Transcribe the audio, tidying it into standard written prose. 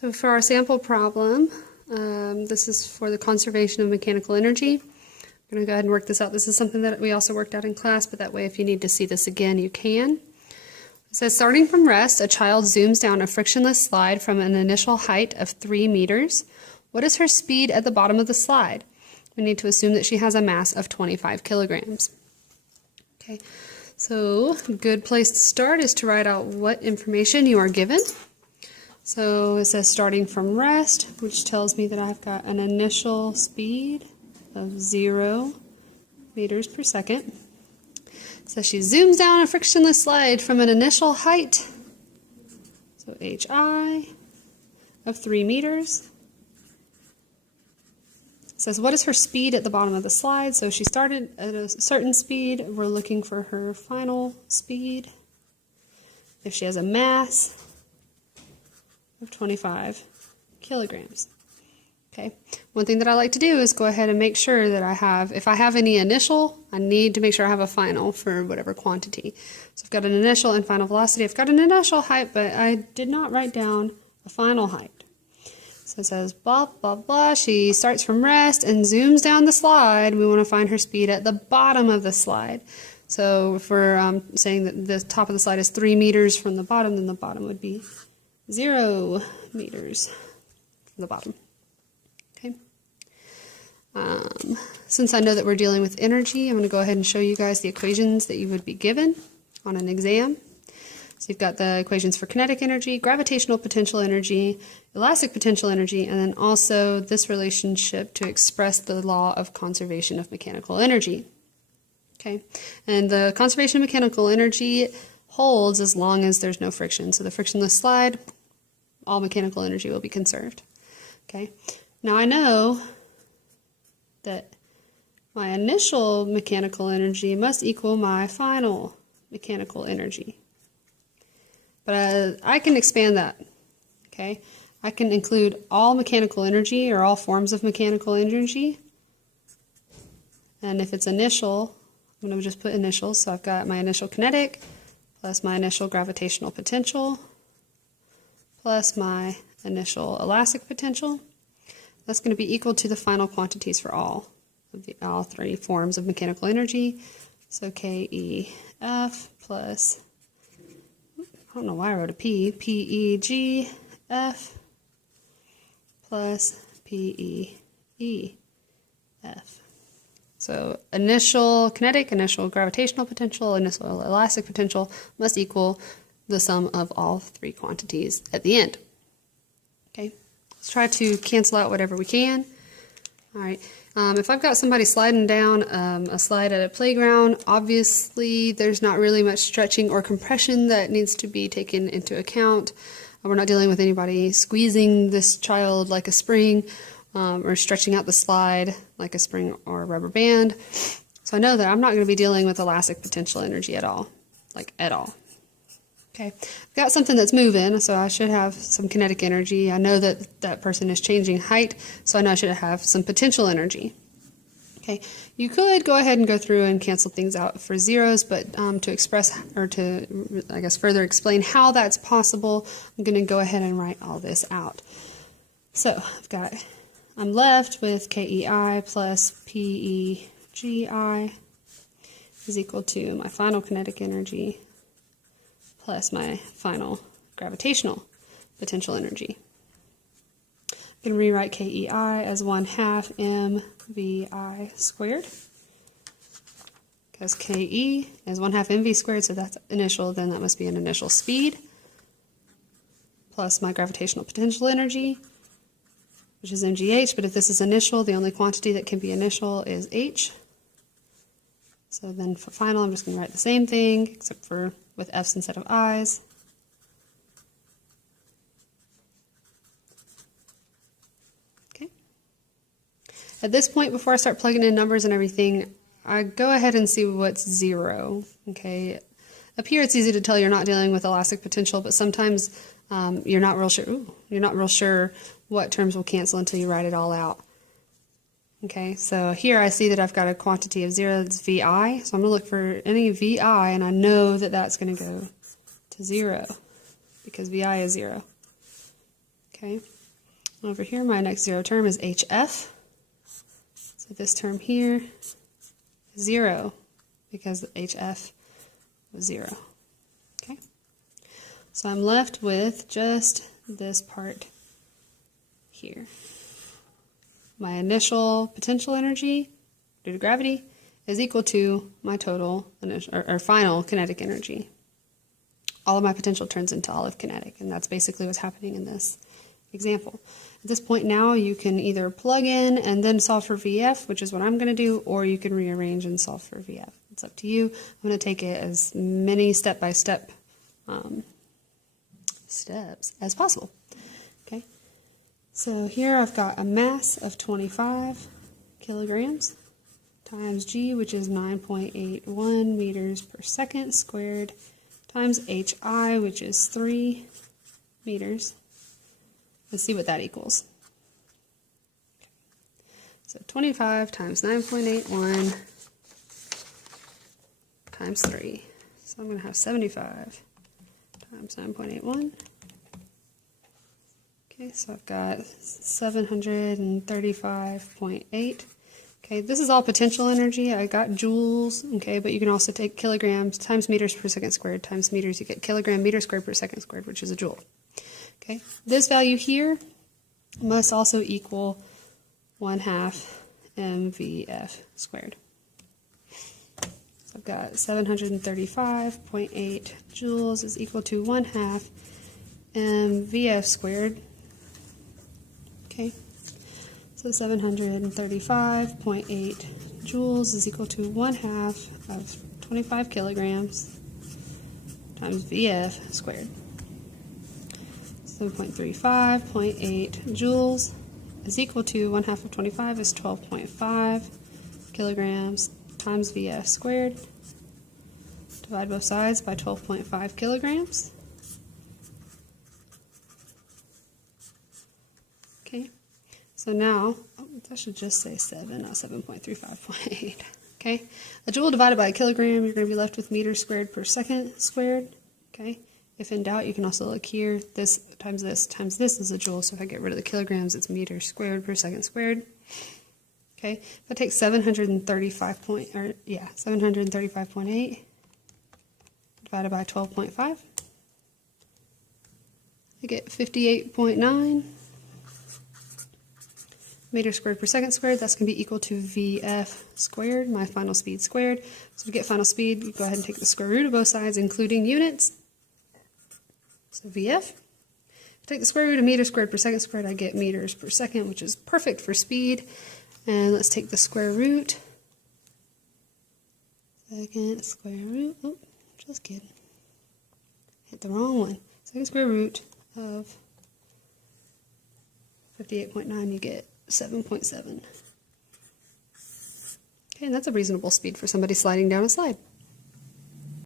So for our sample problem, this is for the conservation of mechanical energy. I'm going to go ahead and work this out. This is something that we also worked out in class, but that way if you need to see this again, you can. It says, starting from rest, a child zooms down a frictionless slide from an initial height of 3 meters. What is her speed at the bottom of the slide? We need to assume that she has a mass of 25 kilograms. Okay, so a good place to start is to write out what information you are given. So it says starting from rest, which tells me that I've got an initial speed of 0 meters per second. So she zooms down a frictionless slide from an initial height, so HI, of 3 meters. It says what is her speed at the bottom of the slide? So she started at a certain speed. We're looking for her final speed. If she has a mass of 25 kilograms. Okay. One thing that I like to do is go ahead and make sure that I have, if I have any initial, I need to make sure I have a final for whatever quantity. So I've got an initial and final velocity. I've got an initial height, but I did not write down a final height. So it says blah, blah, blah. She starts from rest and zooms down the slide. We want to find her speed at the bottom of the slide. So if we're saying that the top of the slide is 3 meters from the bottom, then the bottom would be 0 meters from the bottom. Okay. Since I know that we're dealing with energy, I'm going to go ahead and show you guys the equations that you would be given on an exam. So you've got the equations for kinetic energy, gravitational potential energy, elastic potential energy, and then also this relationship to express the law of conservation of mechanical energy. Okay, and the conservation of mechanical energy holds as long as there's no friction. So the frictionless slide, all mechanical energy will be conserved. Okay, now I know that my initial mechanical energy must equal my final mechanical energy. But I can expand that. Okay, I can include all mechanical energy or all forms of mechanical energy. And if it's initial, I'm going to just put initials. So I've got my initial kinetic plus my initial gravitational potential plus my initial elastic potential. That's going to be equal to the final quantities for all three forms of mechanical energy. So KEF plus, I don't know why I wrote a P, PEGF plus PEEF. So initial kinetic, initial gravitational potential, initial elastic potential must equal the sum of all three quantities at the end. Okay, let's try to cancel out whatever we can. All right, if I've got somebody sliding down a slide at a playground, obviously there's not really much stretching or compression that needs to be taken into account. We're not dealing with anybody squeezing this child like a spring or stretching out the slide like a spring or a rubber band. So I know that I'm not going to be dealing with elastic potential energy at all, like at all. Okay, I've got something that's moving, so I should have some kinetic energy. I know that that person is changing height, so I know I should have some potential energy. Okay, you could go ahead and go through and cancel things out for zeros, but to express, or to, I guess, further explain how that's possible, I'm going to go ahead and write all this out. So I'm left with KEI plus PEGI is equal to my final kinetic energy plus my final gravitational potential energy. I can rewrite KEI as 1/2 mvi squared, because KE is 1/2 mv squared, so that's initial, then that must be an initial speed, plus my gravitational potential energy, which is mgh, but if this is initial, the only quantity that can be initial is h. So then for final, I'm just going to write the same thing, except for with f's instead of i's. Okay. At this point, before I start plugging in numbers and everything, I go ahead and see what's 0. Okay. Up here, it's easy to tell you're not dealing with elastic potential, but sometimes you're not real sure. You're not real sure what terms will cancel until you write it all out. Okay, so here I see that I've got a quantity of 0 that's VI, so I'm going to look for any VI, and I know that that's going to go to 0, because VI is 0. Okay. Over here, my next zero term is HF. So this term here is 0 because HF was 0. Okay. So I'm left with just this part here. My initial potential energy due to gravity is equal to my total or final kinetic energy. All of my potential turns into all of kinetic, and that's basically what's happening in this example. At this point now, you can either plug in and then solve for VF, which is what I'm going to do, or you can rearrange and solve for VF. It's up to you. I'm going to take it as many step-by-step steps as possible. Okay. So here I've got a mass of 25 kilograms times g, which is 9.81 meters per second squared, times hi, which is 3 meters. Let's see what that equals. Okay. So 25 times 9.81 times 3. So I'm going to have 75 times 9.81. Okay, so I've got 735.8. Okay, this is all potential energy. I got joules, okay, but you can also take kilograms times meters per second squared times meters. You get kilogram meter squared per second squared, which is a joule. Okay, this value here must also equal 1/2 mvf squared. So I've got 735.8 joules is equal to 1/2 mvf squared. Okay, so 735.8 joules is equal to 1/2 of 25 kilograms times Vf squared. 7.35.8 joules is equal to 1/2 of 25 is 12.5 kilograms times Vf squared. Divide both sides by 12.5 kilograms. Okay, so now, that should just say 7, not 7.35.8. Okay, a joule divided by a kilogram, you're going to be left with meters squared per second squared. Okay, if in doubt, you can also look here. This times this times this is a joule, so if I get rid of the kilograms, it's meters squared per second squared. Okay, if I take 735.8 divided by 12.5, I get 58.9 meters squared per second squared. That's going to be equal to Vf squared, my final speed squared. So to get final speed, you go ahead and take the square root of both sides, including units. So Vf. If I take the square root of meters squared per second squared, I get meters per second, which is perfect for speed. And let's take the square root. Second square root. Oh, just kidding. Hit the wrong one. Second square root of 58.9, you get 7.7. Okay, and that's a reasonable speed for somebody sliding down a slide.